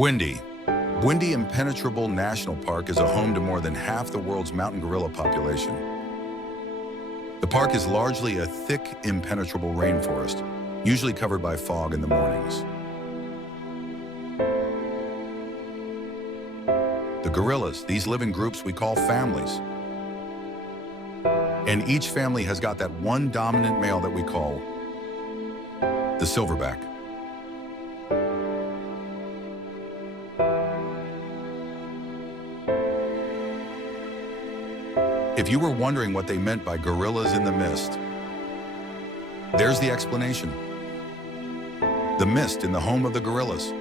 Bwindi. Bwindi Impenetrable National Park is a home to more than half the world's mountain gorilla population. The park is largely a thick, impenetrable rainforest, usually covered by fog in the mornings. The gorillas, these living groups we call families. And each family has got that one dominant male that we call the silverback. If you were wondering what they meant by gorillas in the mist, there's the explanation. The mist in the home of the gorillas.